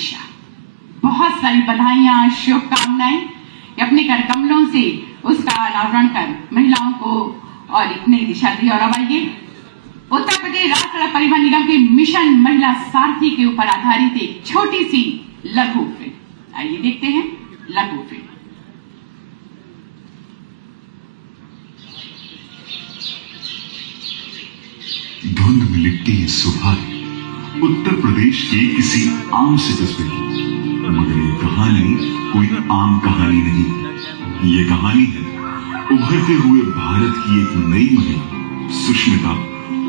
दिशा। बहुत सारी बधाइयां, शुभकामनाएं। अपने कर कमलों से उसका अनावरण कर महिलाओं को और एक नई दिशा दी। और अब आइए उत्तर प्रदेश राज्य सड़क परिवहन निगम के मिशन महिला सारथी के ऊपर आधारित एक छोटी सी लघु फिल्म। आइए देखते हैं लघु फिल्म। धुंध में लिपटी सुबह उत्तर प्रदेश के किसी आम से कस्बे की, मगर ये कहानी कोई आम कहानी नहीं। ये कहानी है उभरते हुए भारत की एक नई महिला सुष्मिता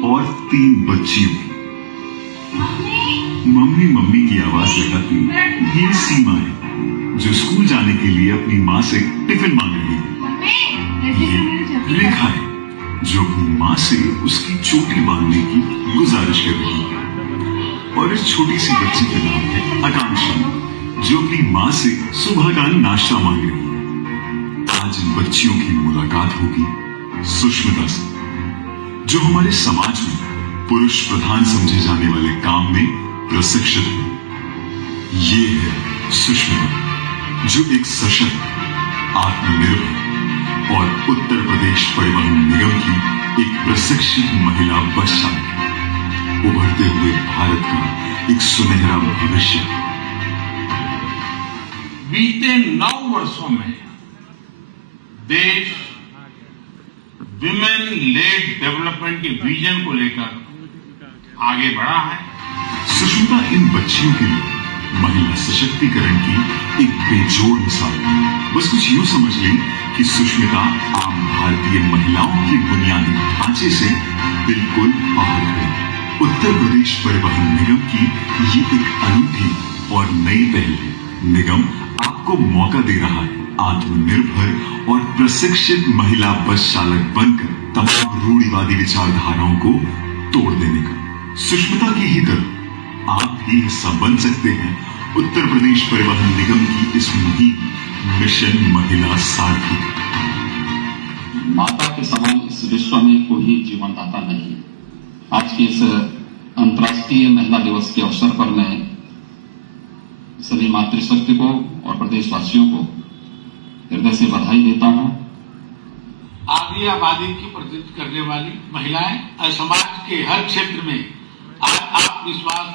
और 3 बच्चियों की। मम्मी मम्मी की आवाज लगाती ये सीमा है जो स्कूल जाने के लिए अपनी माँ से टिफिन मांग रही है। ये रेखा है जो अपनी माँ से उसकी चोटी बांधने की गुजारिश कर रही है। और इस छोटी सी बच्ची का नाम है आकांक्षा, जो अपनी माँ से सुबह का नाश्ता मांग रही है। आज इन बच्चियों की मुलाकात होगी सुष्मिता से, जो हमारे समाज में पुरुष प्रधान समझे जाने वाले काम में प्रशिक्षित है। ये है सुष्मिता, जो एक सशक्त, आत्मनिर्भर और उत्तर प्रदेश परिवहन निगम की एक प्रशिक्षित महिला बस चालक है। उभरते हुए भारत का एक सुनहरा भविष्य। बीते 9 वर्षों में देश विमेन लेड डेवलपमेंट के विजन को लेकर आगे बढ़ा है। सुष्मिता इन बच्चियों के लिए महिला सशक्तिकरण की एक बेजोड़ मिसाल है। बस कुछ यूं समझ लें कि सुष्मिता आम भारतीय महिलाओं की बुनियादी ढांचे से बिल्कुल बाहर है। उत्तर प्रदेश परिवहन निगम की ये एक अनूठी और नई पहल है। निगम आपको मौका दे रहा है आत्मनिर्भर और प्रशिक्षित महिला बस चालक बनकर तमाम रूढ़िवादी विचारधाराओं को तोड़ देने का। सुष्मिता की ही तरह आप भी हिस्सा बन सकते हैं उत्तर प्रदेश परिवहन निगम की इस मुहिम मिशन महिला सारथी। माता के समान इस विश्व में कोई जीवनदाता नहीं है। आज के इस अंतर्राष्ट्रीय महिला दिवस के अवसर पर मैं सभी मातृशक्ति को और प्रदेशवासियों को हृदय से बधाई देता हूं। आदि आबादी की प्रतिनिधित्व करने वाली महिलाएं समाज के हर क्षेत्र में आज आत्मविश्वास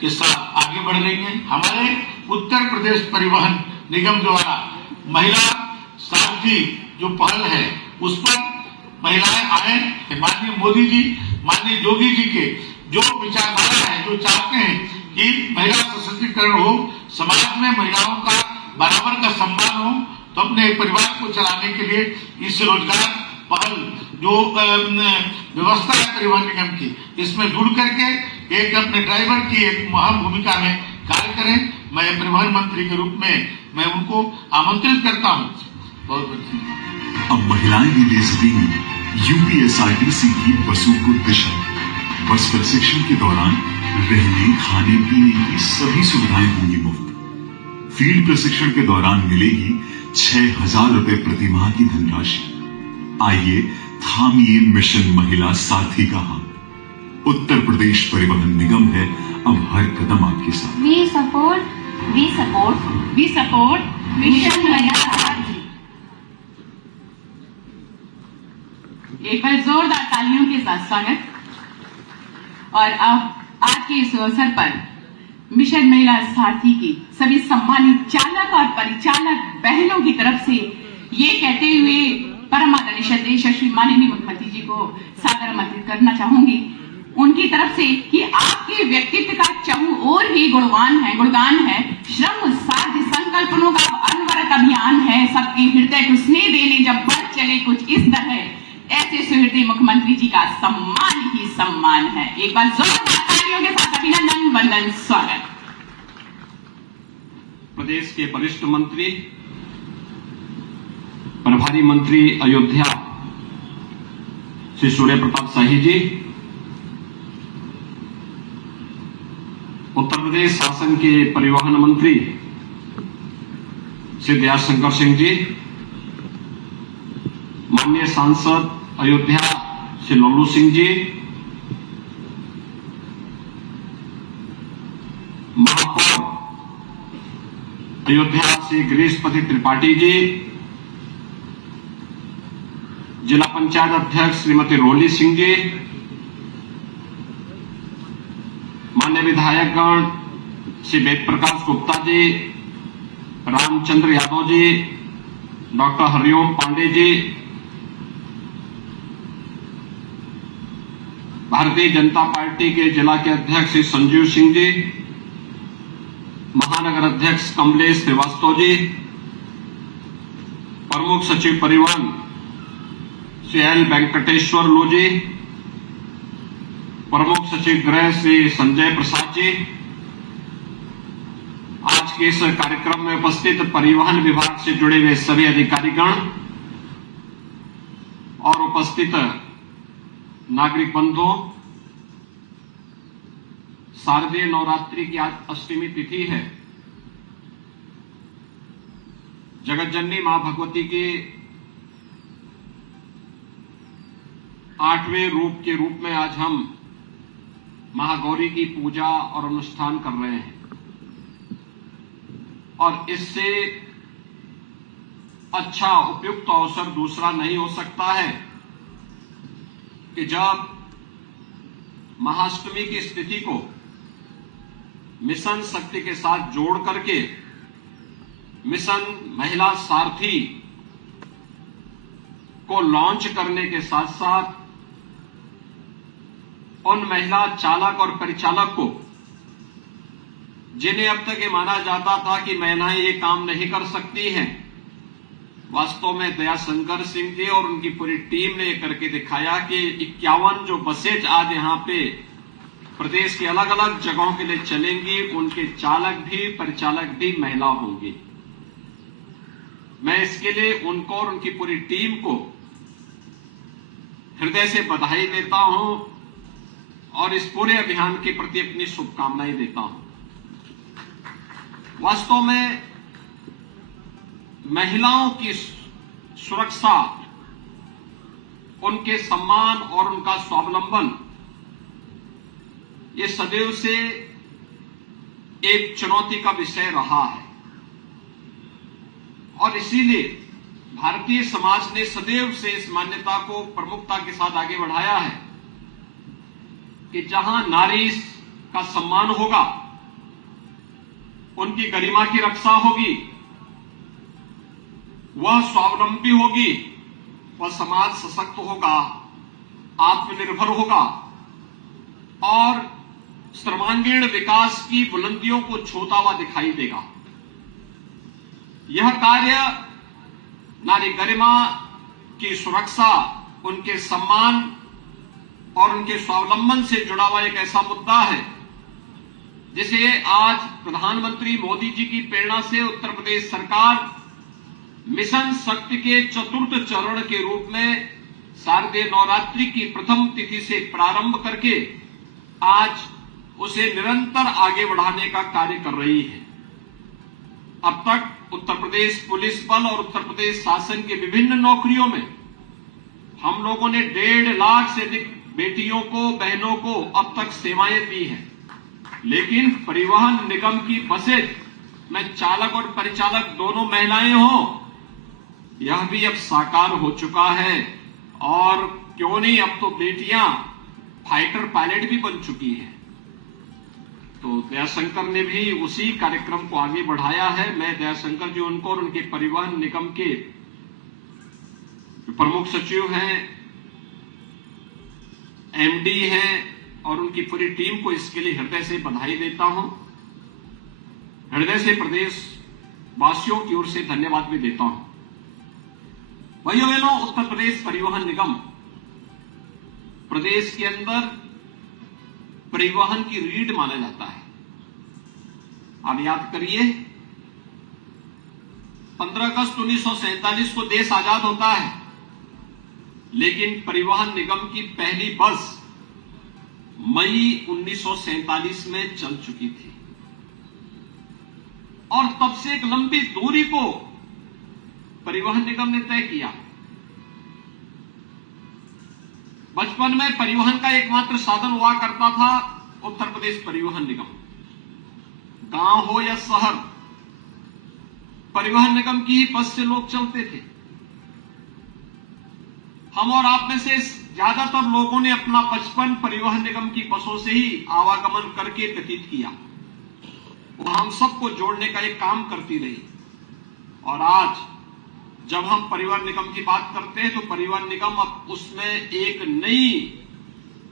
के साथ आगे बढ़ रही हैं। हमारे उत्तर प्रदेश परिवहन निगम द्वारा महिला सारथी जो पहल है उस पर महिलाएं आए। माननीय मोदी जी, माननीय योगी जी के जो विचारधारा है, जो चाहते हैं कि महिला सशक्तिकरण हो, समाज में महिलाओं का बराबर का सम्मान हो, तो अपने परिवार को चलाने के लिए इस रोजगार पहल जो व्यवस्था है परिवहन निगम की, इसमें जुड़ करके एक अपने ड्राइवर की एक महान भूमिका में कार्य करें। मैं परिवहन मंत्री के रूप में मैं उनको आमंत्रित करता हूँ। बहुत बहुत अब महिलाएं भी ले सकेंगी यूपीएसआरटीसी की बसों को दिशा। बस प्रशिक्षण के दौरान रहने, खाने पीने की सभी सुविधाएं होंगी मुफ्त। फील्ड प्रशिक्षण के दौरान मिलेगी 6,000 रुपए प्रति माह की धनराशि। आइए थामिए मिशन महिला सारथी का हाथ। उत्तर प्रदेश परिवहन निगम है अब हर कदम आपके साथ। वी सपोर्ट मिशन महिला सारथी। एक बार जोरदार तालियों के साथ स्वागत। और अब आज के इस अवसर पर मिशन महिला सारथी की सभी सम्मानित चालक और परिचालक बहनों की तरफ से ये कहते हुए परम आदरणीय श्रद्धेय श्री माननीय मुख्यमंत्री जी को सादर आमंत्रित करना चाहूंगी उनकी तरफ से कि आपके व्यक्तित्व का चहु और ही गुणगान है। श्रम साध्य संकल्पनों का अनवरत अभियान है। सबके हृदय को स्नेह देने जब बढ़ चले कुछ इस तरह, ऐसे सुहृदय मुख्यमंत्री जी का सम्मान ही सम्मान है। एक बार जोरदार तालियों के साथ अभिनंदन वंदन स्वागत। प्रदेश के वरिष्ठ मंत्री, प्रभारी मंत्री अयोध्या श्री सूर्य प्रताप शाही जी, उत्तर प्रदेश शासन के परिवहन मंत्री श्री दयाशंकर सिंह जी, माननीय सांसद अयोध्या श्री लल्लू सिंह जी, महापौर अयोध्या से गिरीशपति त्रिपाठी जी, जिला पंचायत अध्यक्ष श्रीमती रोली सिंह जी, मान्य विधायकगण श्री वेद प्रकाश गुप्ता जी, रामचंद्र यादव जी, डॉक्टर हरिओम पांडे जी, भारतीय जनता पार्टी के जिला के अध्यक्ष श्री संजीव सिंह जी, महानगर अध्यक्ष कमलेश श्रीवास्तव जी, प्रमुख सचिव परिवहन श्री एल वेंकटेश्वर लू जी, प्रमुख सचिव गृह श्री संजय प्रसाद जी, आज के इस कार्यक्रम में उपस्थित परिवहन विभाग से जुड़े हुए सभी अधिकारीगण और उपस्थित नागरिक बंधुओं, शारदीय नवरात्रि की आज अष्टमी तिथि है। जगत जननी मां भगवती के 8वें रूप के रूप में आज हम महागौरी की पूजा और अनुष्ठान कर रहे हैं और इससे अच्छा उपयुक्त अवसर दूसरा नहीं हो सकता है कि जब महाअष्टमी की स्थिति को मिशन शक्ति के साथ जोड़ करके मिशन महिला सारथी को लॉन्च करने के साथ साथ उन महिला चालक और परिचालक को, जिन्हें अब तक ये माना जाता था कि महिलाएं ये काम नहीं कर सकती हैं, वास्तव में दयाशंकर सिंह जी और उनकी पूरी टीम ने ये करके दिखाया कि 51 जो बसेज आज यहाँ पे प्रदेश के अलग अलग जगहों के लिए चलेंगी, उनके चालक भी परिचालक भी महिला होंगी। मैं इसके लिए उनको और उनकी पूरी टीम को हृदय से बधाई देता हूं और इस पूरे अभियान के प्रति अपनी शुभकामनाएं देता हूं। वास्तव में महिलाओं की सुरक्षा, उनके सम्मान और उनका स्वावलंबन ये सदैव से एक चुनौती का विषय रहा है और इसीलिए भारतीय समाज ने सदैव से इस मान्यता को प्रमुखता के साथ आगे बढ़ाया है कि जहां नारी का सम्मान होगा, उनकी गरिमा की रक्षा होगी, वह स्वावलंबी होगी, वह समाज सशक्त होगा, आत्मनिर्भर होगा और सर्वांगीण विकास की बुलंदियों को छूता हुआ दिखाई देगा। यह कार्य नारी गरिमा की सुरक्षा, उनके सम्मान और उनके स्वावलंबन से जुड़ा हुआ एक ऐसा मुद्दा है जिसे आज प्रधानमंत्री मोदी जी की प्रेरणा से उत्तर प्रदेश सरकार मिशन शक्ति के चतुर्थ चरण के रूप में शारदीय नवरात्रि की प्रथम तिथि से प्रारंभ करके आज उसे निरंतर आगे बढ़ाने का कार्य कर रही है। अब तक उत्तर प्रदेश पुलिस बल और उत्तर प्रदेश शासन की विभिन्न नौकरियों में हम लोगों ने 1.5 लाख से अधिक बेटियों को, बहनों को अब तक सेवाएं दी हैं, लेकिन परिवहन निगम की बसें में चालक और परिचालक दोनों महिलाएं हों, यह भी अब साकार हो चुका है। और क्यों नहीं, अब तो बेटियां फाइटर पायलट भी बन चुकी हैं। तो दयाशंकर ने भी उसी कार्यक्रम को आगे बढ़ाया है। मैं दयाशंकर जी उनको और उनके परिवहन निगम के प्रमुख सचिव हैं, एमडी हैं और उनकी पूरी टीम को इसके लिए हृदय से बधाई देता हूं। हृदय से प्रदेश वासियों की ओर से धन्यवाद भी देता हूं। भाइयों बहनों, उत्तर प्रदेश परिवहन निगम प्रदेश के अंदर परिवहन की रीढ़ माना जाता है। आप याद करिए, 15 अगस्त 1947 को देश आजाद होता है, लेकिन परिवहन निगम की पहली बस मई 1947 में चल चुकी थी और तब से एक लंबी दूरी को परिवहन निगम ने तय किया। बचपन में परिवहन का एकमात्र साधन हुआ करता था उत्तर प्रदेश परिवहन निगम। गांव हो या शहर, परिवहन निगम की ही बस से लोग चलते थे। हम और आप में से ज्यादातर लोगों ने अपना बचपन परिवहन निगम की बसों से ही आवागमन करके व्यतीत किया। वो हम सबको जोड़ने का एक काम करती रही। और आज जब हम परिवहन निगम की बात करते हैं तो परिवहन निगम अब उसमें एक नई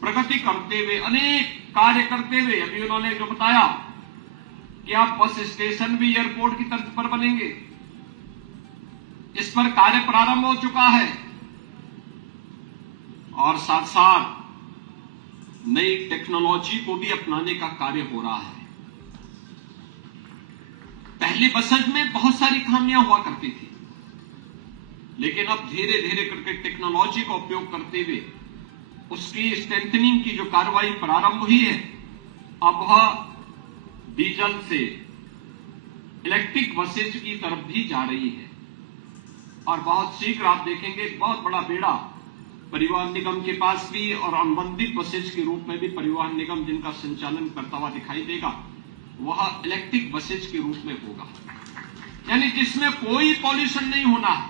प्रगति करते हुए, अनेक कार्य करते हुए, अभी उन्होंने जो बताया कि आप बस स्टेशन भी एयरपोर्ट की तर्ज पर बनेंगे, इस पर कार्य प्रारंभ हो चुका है। और साथ साथ नई टेक्नोलॉजी को भी अपनाने का कार्य हो रहा है। पहले बसेज में बहुत सारी खामियां हुआ करती थी, लेकिन अब धीरे धीरे करके टेक्नोलॉजी का उपयोग करते हुए उसकी स्ट्रेंथनिंग की जो कार्रवाई प्रारंभ हुई है, अब वह डीजल से इलेक्ट्रिक बसेज की तरफ भी जा रही है। और बहुत शीघ्र आप देखेंगे एक बहुत बड़ा बेड़ा परिवहन निगम के पास भी और अनुबंधित बसेज के रूप में भी परिवहन निगम जिनका संचालन करता हुआ दिखाई देगा, वह इलेक्ट्रिक बसेज के रूप में होगा, यानी जिसमें कोई पॉल्यूशन नहीं होना है,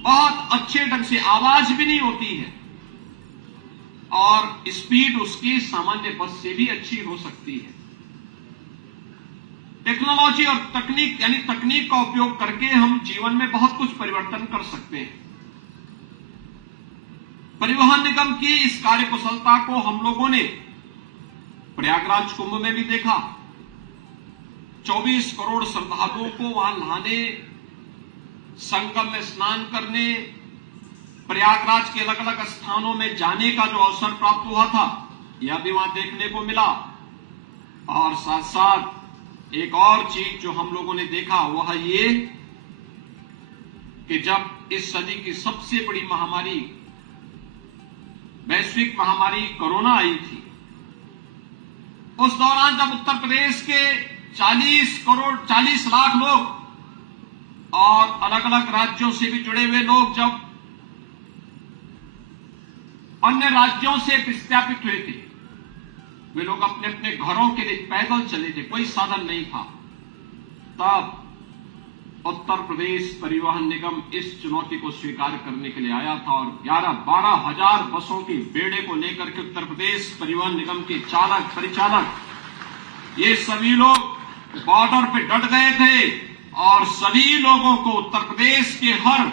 बहुत अच्छे ढंग से आवाज भी नहीं होती है और स्पीड उसकी सामान्य बस से भी अच्छी हो सकती है। टेक्नोलॉजी और तकनीक यानी तकनीक का उपयोग करके हम जीवन में बहुत कुछ परिवर्तन कर सकते हैं। परिवहन निगम की इस कार्यकुशलता को हम लोगों ने प्रयागराज कुंभ में भी देखा। 24 करोड़ श्रद्धालुओं को वहां नहाने, संगम में स्नान करने, प्रयागराज के अलग अलग स्थानों में जाने का जो अवसर प्राप्त हुआ था, यह भी वहां देखने को मिला। और साथ साथ एक और चीज जो हम लोगों ने देखा वह ये कि जब इस सदी की सबसे बड़ी महामारी, वैश्विक महामारी कोरोना आई थी, उस दौरान जब उत्तर प्रदेश के 40 लाख लोग और अलग अलग राज्यों से भी जुड़े हुए लोग जब अन्य राज्यों से विस्थापित हुए थे, वे लोग अपने अपने घरों के लिए पैदल चले थे, कोई साधन नहीं था, तब उत्तर प्रदेश परिवहन निगम इस चुनौती को स्वीकार करने के लिए आया था और 11-12 हजार बसों के बेड़े को लेकर के उत्तर प्रदेश परिवहन निगम के चालक, परिचालक, ये सभी लोग बॉर्डर पे डट गए थे और सभी लोगों को, उत्तर प्रदेश के हर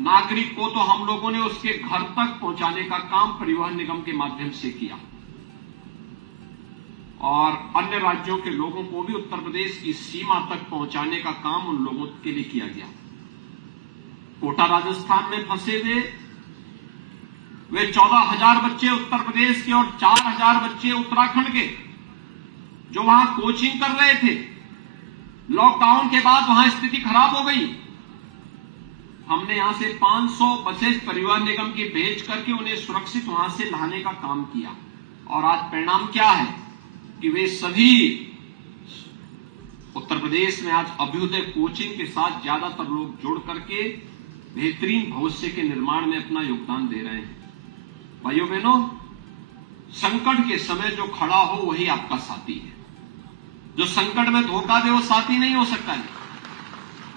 नागरिक को तो हम लोगों ने उसके घर तक पहुंचाने का काम परिवहन निगम के माध्यम से किया और अन्य राज्यों के लोगों को भी उत्तर प्रदेश की सीमा तक पहुंचाने का काम उन लोगों के लिए किया गया। कोटा राजस्थान में फंसे हुए वे 14,000 बच्चे उत्तर प्रदेश के और 4,000 बच्चे उत्तराखंड के जो वहां कोचिंग कर रहे थे, लॉकडाउन के बाद वहां स्थिति खराब हो गई। हमने यहां से 500 बसेज परिवहन निगम की भेज करके उन्हें सुरक्षित वहां से लाने का काम किया और आज परिणाम क्या है कि वे सभी उत्तर प्रदेश में आज अभ्युदय कोचिंग के साथ ज्यादातर लोग जुड़ करके बेहतरीन भविष्य के निर्माण में अपना योगदान दे रहे हैं। भाइयों बहनों, संकट के समय जो खड़ा हो वही आपका साथी है। जो संकट में धोखा दे वो साथी नहीं हो सकता है।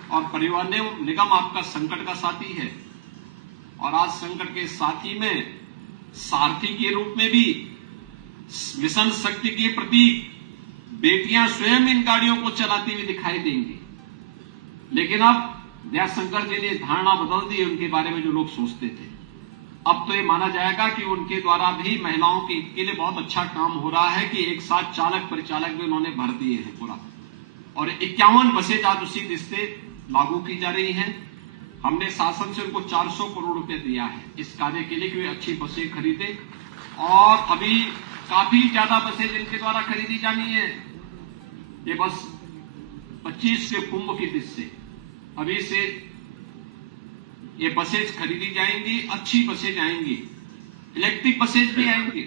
और परिवहन निगम आपका संकट का साथी है और आज संकट के साथी में सारथी के रूप में भी मिशन शक्ति के प्रतीक बेटियां स्वयं इन गाड़ियों को चलाती हुई दिखाई देंगी। लेकिन अब दयाशंकर जी ने धारणा बदल दी उनके बारे में जो लोग सोचते थे। अब तो ये माना जाएगा कि उनके द्वारा भी महिलाओं के लिए बहुत अच्छा काम हो रहा है कि एक साथ चालक परिचालक भी उन्होंने भर दिए हैं पूरा, और 51 बसें आज उसी दिश से लागू की जा रही हैं। हमने शासन से उनको 400 करोड़ रुपए दिया है इस कार्य के लिए कि वे अच्छी बसें खरीदे और अभी काफी ज्यादा बसें जिनके द्वारा खरीदी जानी है। ये बस 25 के कुंभ की दिश से अभी से ये बसेज खरीदी जाएंगी, अच्छी बसेज आएंगी, इलेक्ट्रिक बसेज भी आएंगी।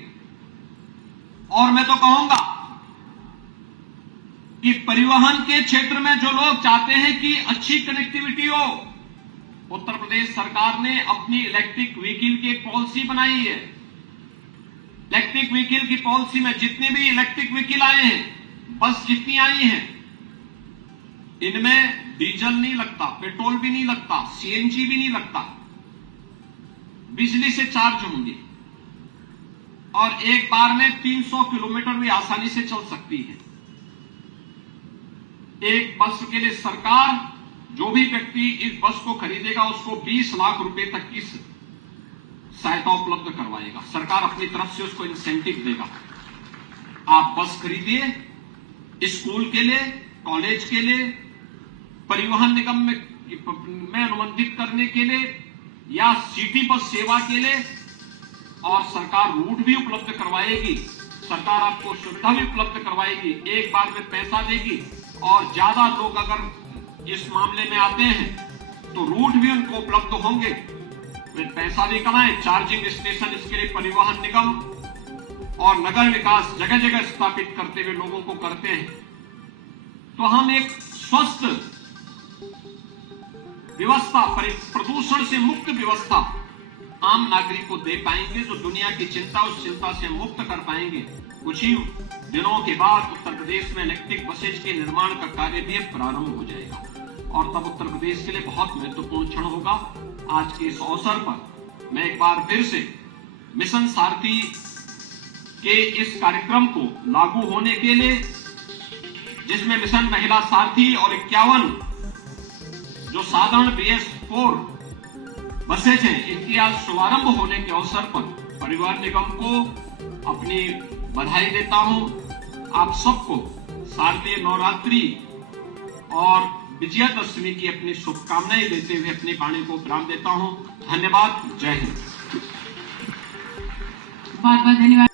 और मैं तो कहूंगा कि परिवहन के क्षेत्र में जो लोग चाहते हैं कि अच्छी कनेक्टिविटी हो, उत्तर प्रदेश सरकार ने अपनी इलेक्ट्रिक व्हीकल की पॉलिसी बनाई है। इलेक्ट्रिक व्हीकल की पॉलिसी में जितने भी इलेक्ट्रिक व्हीकल आए हैं, बस जितनी आई हैं, इनमें डीजल नहीं लगता, पेट्रोल भी नहीं लगता, सीएनजी भी नहीं लगता, बिजली से चार्ज होंगे और एक बार में 300 किलोमीटर भी आसानी से चल सकती है। एक बस के लिए सरकार जो भी व्यक्ति इस बस को खरीदेगा उसको 20 लाख रुपए तक की सहायता उपलब्ध करवाएगा। सरकार अपनी तरफ से उसको इंसेंटिव देगा। आप बस खरीदिए स्कूल के लिए, कॉलेज के लिए, परिवहन निगम में अनुबंधित करने के लिए या सिटी बस सेवा के लिए, और सरकार रूट भी उपलब्ध करवाएगी, सरकार आपको सुविधा भी उपलब्ध करवाएगी, एक बार में पैसा देगी। और ज्यादा लोग अगर इस मामले में आते हैं तो रूट भी उनको उपलब्ध होंगे, वे पैसा भी कमाएं। चार्जिंग स्टेशन इसके लिए परिवहन निगम और नगर विकास जगह जगह स्थापित करते हुए लोगों को करते हैं। तो हम एक स्वस्थ व्यवस्था, प्रदूषण से मुक्त व्यवस्था आम नागरिक को दे पाएंगे, जो दुनिया की चिंता, उस चिंता से मुक्त कर पाएंगे। कुछ ही दिनों के बाद उत्तर प्रदेश में इलेक्ट्रिक बसेज के निर्माण का कार्य भी प्रारंभ हो जाएगा और तब उत्तर प्रदेश के लिए बहुत महत्वपूर्ण क्षण होगा। आज के इस अवसर पर मैं एक बार फिर से मिशन सारथी के इस कार्यक्रम को लागू होने के लिए, जिसमें मिशन महिला सारथी और 51 जो साधारण BS4 बसेज हैं, इनकी आज शुभारंभ होने के अवसर पर परिवहन निगम को अपनी बधाई देता हूं। आप सबको शारदीय नवरात्रि और विजयादशमी की अपनी शुभकामनाएं देते हुए अपनी वाणी को विराम देता हूं। धन्यवाद। जय हिंद। बहुत बहुत धन्यवाद।